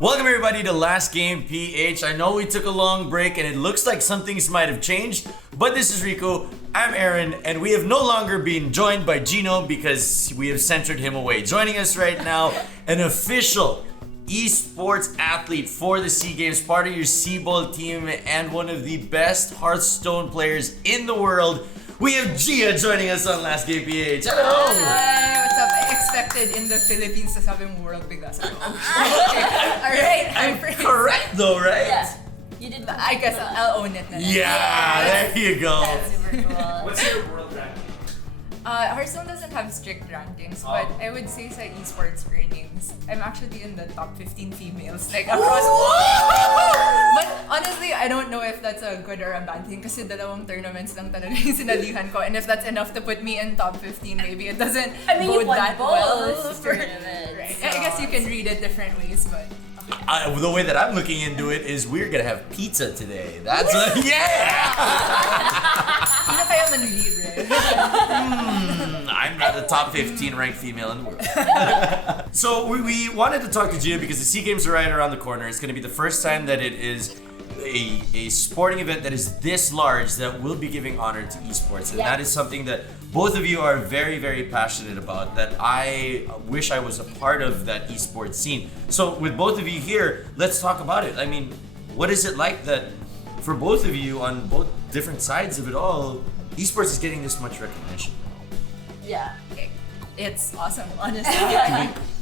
Welcome everybody to Last Game PH. I know we took a long break and it looks like some things might have changed, but this is Rico, I'm Aaron, and we have no longer been joined by Gino because we have censored him away. Joining us right now, an official esports athlete for the SEA Games, part of your SIBOL team, and one of the best Hearthstone players in the world. We have Gia joining us on Last Game PH. Hello! Hi, what's up? I expected in the Philippines to sabi mo world bigla. So, okay. Alright, I'm pretty correct though, right? Yeah. You did. I guess I'll own it na. Yeah, there you go. That's super cool. What's your world ranking? Hearthstone doesn't have strict rankings, but I would say sa esports earnings, I'm actually in the top 15 females, like across all. But honestly, I don't know if that's a good or a bad thing kasi dalawang tournaments lang talaga yung sinalihan ko, and if that's enough to put me in top 15, maybe it doesn't bode that well for tournaments. Right. So. I guess you can read it different ways, but the way that I'm looking into it is we're gonna have pizza today. That's yeah! Sino kaya manlilibre? I'm not the top 15 ranked female in the world. So we wanted to talk to Gia because the SEA Games are right around the corner. It's gonna be the first time that it is a sporting event that is this large that will be giving honor to esports, and that is something that both of you are very, very passionate about, that I wish I was a part of that esports scene. So with both of you here, let's talk about it. I mean, what is it like that for both of you on both different sides of it all, esports is getting this much recognition? Yeah. It's awesome, honestly.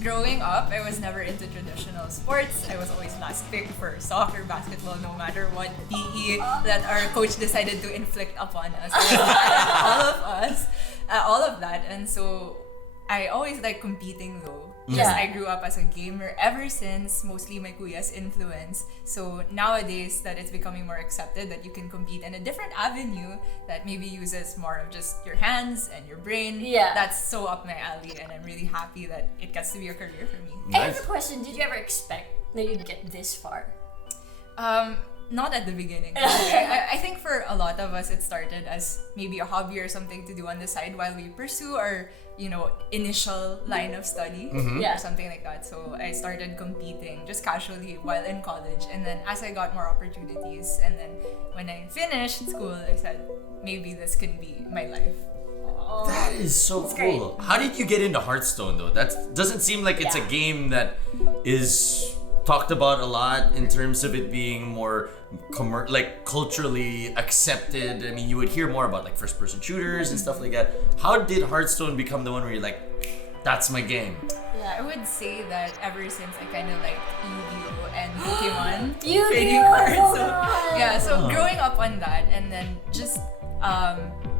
Growing up, I was never into traditional sports. I was always last pick for soccer, basketball, no matter what PE that our coach decided to inflict upon us. All of that. And so I always like competing though. Because I grew up as a gamer ever since, mostly my kuya's influence. So nowadays that it's becoming more accepted that you can compete in a different avenue that maybe uses more of just your hands and your brain. Yeah. That's so up my alley, and I'm really happy that it gets to be a career for me. I have a question. Did you ever expect that you'd get this far? Not at the beginning. I think for a lot of us, it started as maybe a hobby or something to do on the side while we pursue our, initial line of study or something like that. So I started competing just casually while in college, and then as I got more opportunities, and then when I finished school, I said maybe this can be my life. That is so cool. Great. How did you get into Hearthstone though? That doesn't seem like it's a game that is talked about a lot in terms of it being more culturally accepted. I mean, you would hear more about like first-person shooters and stuff like that. How did Hearthstone become the one where you're like, that's my game? Yeah, I would say that ever since I kind of liked Yu-Gi-Oh! And Pokemon Yu-Gi-Oh! trading cards. Oh So, God. yeah, so growing up on that, and then just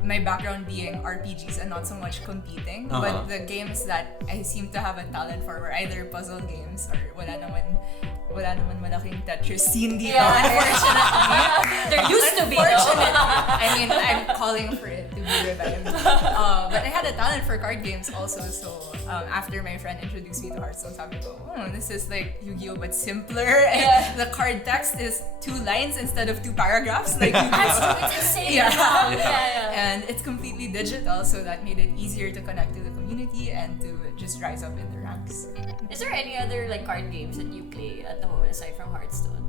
my background being RPGs and not so much competing, but the games that I seem to have a talent for were either puzzle games or wala naman malaking Tetris scene dito, unfortunately. There used to be. Unfortunately. I mean, I'm calling for it to be revived. But I had a talent for card games also, so after my friend introduced me to Hearthstone, sabi ko, this is like Yu-Gi-Oh! But simpler, and the card text is 2 lines instead of 2 paragraphs, like Yu-Gi-Oh! It's insane. Yeah. And it's completely digital, so that made it easier to connect to the community and to just rise up in the ranks. Is there any other card games that you play at the moment aside from Hearthstone?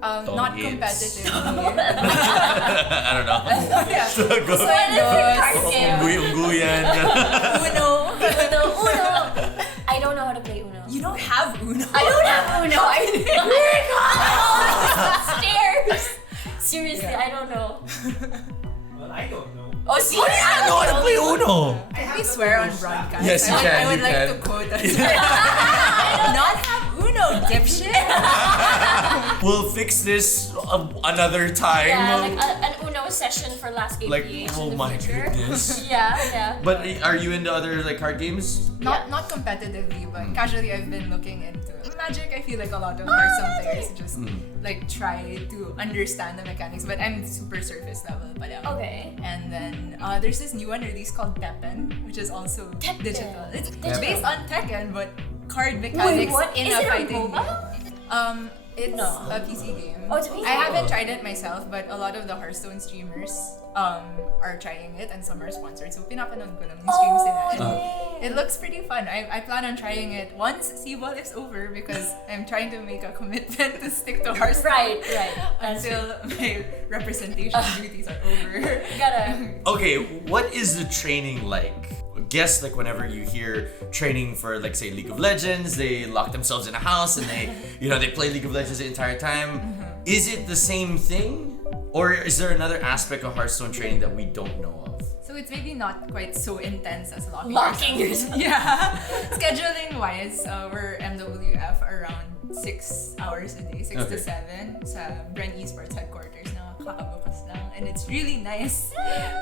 Not Hits. competitively. I don't know. Yeah. Go. So Card game. Ungguyan. Uno. Uno. I don't know how to play Uno. You don't have Uno. I don't have Uno. Stairs. Seriously, I don't know. Well, I don't know. Oh, see, How do you not know how to play Uno? Can we swear on broadcast? Yes, you can, I would you like can. to quote us. Not have Uno, dipshit. We'll fix this another time. Yeah, like an Uno session for Last Game PH oh in the my future. goodness. Yeah. But are you into other card games? Not competitively, but casually I've been looking into Magic. I feel like a lot of Hearthstone players just try to understand the mechanics, but I'm super surface level pa lang. Okay. And then there's this new one released called Tekken, which is also digital. It's based on Tekken, but card mechanics what? in Is a it a fighting MOBA? It's No. a PC game. Oh, it's a PC I haven't game. tried it myself, but a lot of the Hearthstone streamers are trying it and some are sponsored. So pinapanood ko lang yung streams nila. And it looks pretty fun. I plan on trying it once SIBOL is over because I'm trying to make a commitment to stick to Hearthstone. Right. Until my representation duties are over. Gotta. Okay, what is the training like? Guess like whenever you hear training for like say League of Legends, they lock themselves in a house and they they play League of Legends the entire time. Is it the same thing? Or is there another aspect of Hearthstone training that we don't know of? So it's maybe not quite so intense as Locking yourself. Yeah. Scheduling wise, we're MWF around 6 hours a day, 6 to 7 sa Brand Esports headquarters na kakabukas lang. And it's really nice,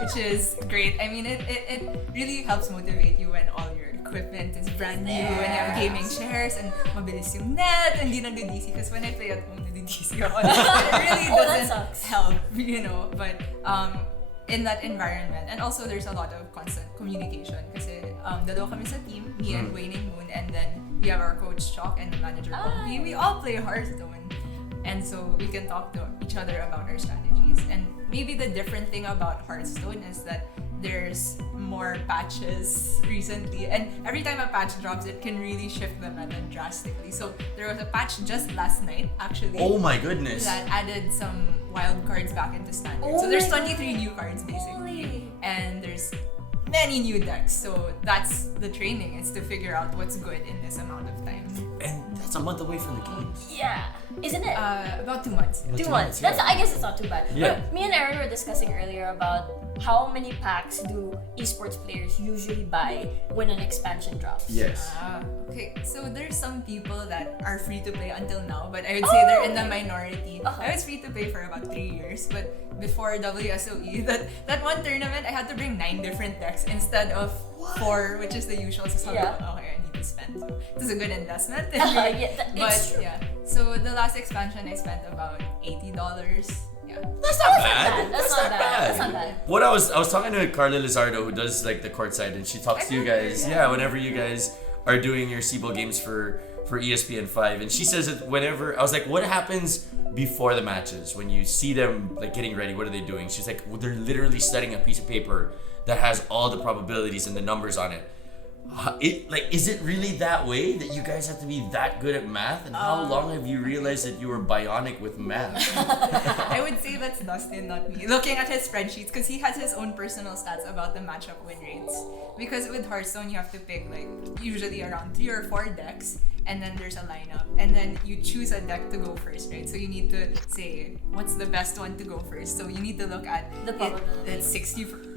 which is great. I mean, it really helps motivate you when all your equipment is brand new and you have gaming chairs and mabilis yung net and hindi nag-DC because when I play at home, nag-DC ako. It really doesn't help, but in that environment. And also there's a lot of constant communication kasi dalawa kami sa team, me and Wayne Moon, and then we have our coach Chalk and the manager Pompey. We all play Hearthstone. And so we can talk to each other about our strategies. And maybe the different thing about Hearthstone is that there's more patches recently. And every time a patch drops, it can really shift the meta drastically. So there was a patch just last night, actually. Oh my goodness. That added some wild cards back into standard. So there's 23 new cards basically. And there's many new decks. So that's the training, is to figure out what's good in this amount of time. And that's a month away from the games. Yeah. Isn't it? About 2 months. 2 months. Yeah. I guess it's not too bad. Yeah. But me and Aaron were discussing earlier about how many packs do esports players usually buy when an expansion drops. Yes. Okay, so there's some people that are free to play until now, but I would say they're in the minority. I was free to play for about 3 years, but before WSOE, that one tournament, I had to bring 9 different decks instead of 4, which is the usual. So okay, I need to spend. So it was a good investment. It's true. Yeah. So the last expansion, I spent about $80. Yeah. That's not bad. That's not bad. That's not bad. What I was talking to Carla Lizardo, who does like the courtside, and she talks to you guys. Yeah, whenever you guys are doing your SIBOL games for ESPN 5, and she says that whenever I was like, what happens before the matches when you see them like getting ready? What are they doing? She's like, well, they're literally studying a piece of paper that has all the probabilities and the numbers on it. Is it really that way that you guys have to be that good at math? And how long have you realized that you were bionic with math? I would say that's Dustin, not me. Looking at his spreadsheets, because he has his own personal stats about the matchup win rates. Because with Hearthstone, you have to pick like usually around 3 or 4 decks, and then there's a lineup, and then you choose a deck to go first, right? So you need to say what's the best one to go first. So you need to look at the probability. It's 60%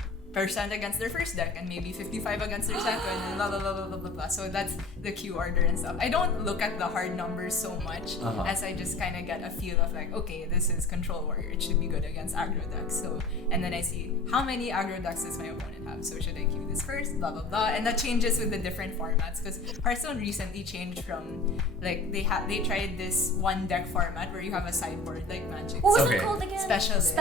against their first deck and maybe 55 against their second and blah blah blah blah blah blah blah. So that's the queue order and stuff. I don't look at the hard numbers so much as I just kind of get a feel of like, okay, this is Control Warrior, it should be good against aggro decks. So and then I see how many aggro decks does my opponent have. So should I queue this first? Blah blah blah. And that changes with the different formats because Hearthstone recently changed from like they tried this one deck format where you have a sideboard like Magic. What was it called again? Specialist.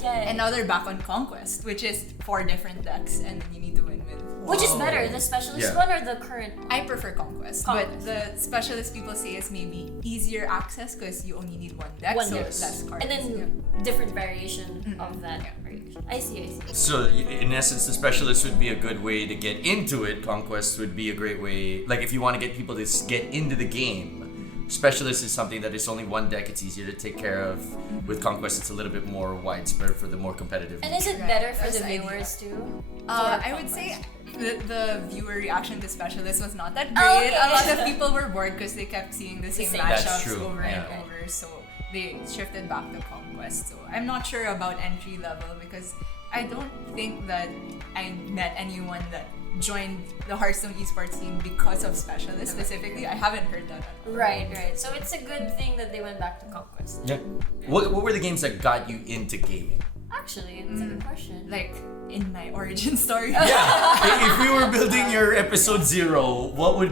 Yeah. And now they're back on Conquest, which is 4 different decks and then you need to win with. Which is better, the specialist one or the current? I prefer Conquest, but the specialist people say is maybe easier access because you only need one deck, so less cards. And then different variation of that variation. I see. So in essence, the specialist would be a good way to get into it. Conquest would be a great way, like if you want to get people to get into the game. Specialist is something that is only one deck, it's easier to take care of. With Conquest, it's a little bit more widespread for the more competitive. And is it better for the viewers too? I would say the viewer reaction to Specialist was not that great. A lot of people were bored because they kept seeing the same matchups over and over, so they shifted back to Conquest. So I'm not sure about entry level because I don't think that I met anyone that joined the Hearthstone esports team because of Specialist specifically. I haven't heard that at all. Right. So it's a good thing that they went back to Conquest. Yeah. What were the games that got you into gaming? Actually, that's a good question. Like in my origin story. Yeah. If we were building your episode 0, what were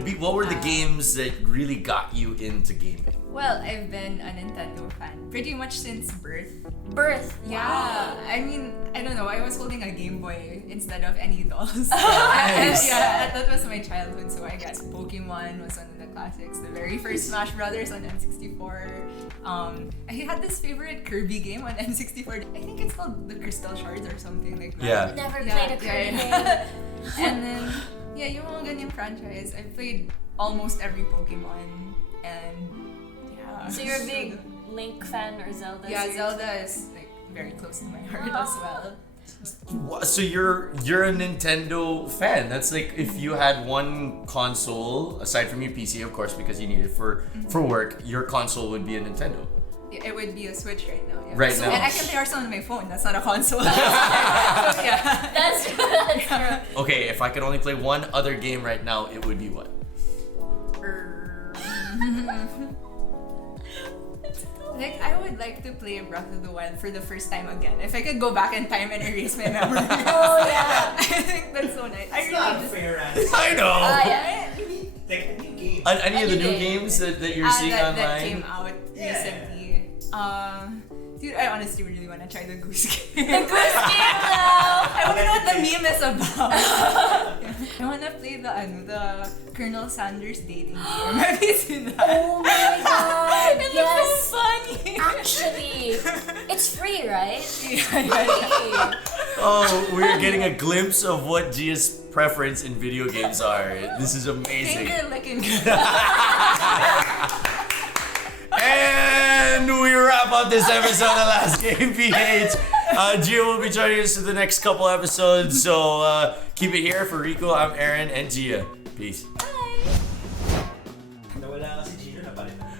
the games that really got you into gaming? Well, I've been a Nintendo fan pretty much since birth. Birth. Yeah, I mean, I don't know. I was holding a Game Boy instead of any dolls. Nice. Yeah, that was my childhood. So I guess Pokemon was one of the classics. The very first Smash Brothers on N64. I had this favorite Kirby game on N64. I think it's called the Crystal Shards or something like that. Yeah. Never Yeah, played a Kirby game. And then, yeah, yung mga ganyang franchise, I've played almost every Pokemon. And yeah. So you're a big Link fan or Zelda? Yeah, series? Zelda is like very close to my heart as well. So you're a Nintendo fan. That's like if you had one console aside from your PC, of course, because you need it for work. Your console would be a Nintendo. It would be a Switch right now. Yeah. Right now. And I can play Hearthstone on my phone. That's not a console. So, yeah. That's true. That's true. Okay, if I could only play one other game right now, it would be what? Like, I would like to play Breath of the Wild for the first time again. If I could go back in time and erase my memories. Oh yeah. I think that's so nice. I It's really not just... fair answer. I know. Yeah. Like a new game. Any of the new Any game. games that you're seeing that online? came out Yeah. recently. Dude, I honestly really want to try the Goose Game. The Goose Game now. I want to know what the meme is about. I want to play the Colonel Sanders dating game. Have you seen that? Oh my god. It Yes. looks so funny. Actually, it's free, right? Yeah. Oh, we're getting a glimpse of what Gia's preference in video games are. This is amazing. Finger licking. And we wrap up this episode of Last Game PH. Gia will be joining us for the next couple episodes, so keep it here. For Rico, I'm Aaron, and Gia. Peace. Bye. Nawala kasi Gino na palitan.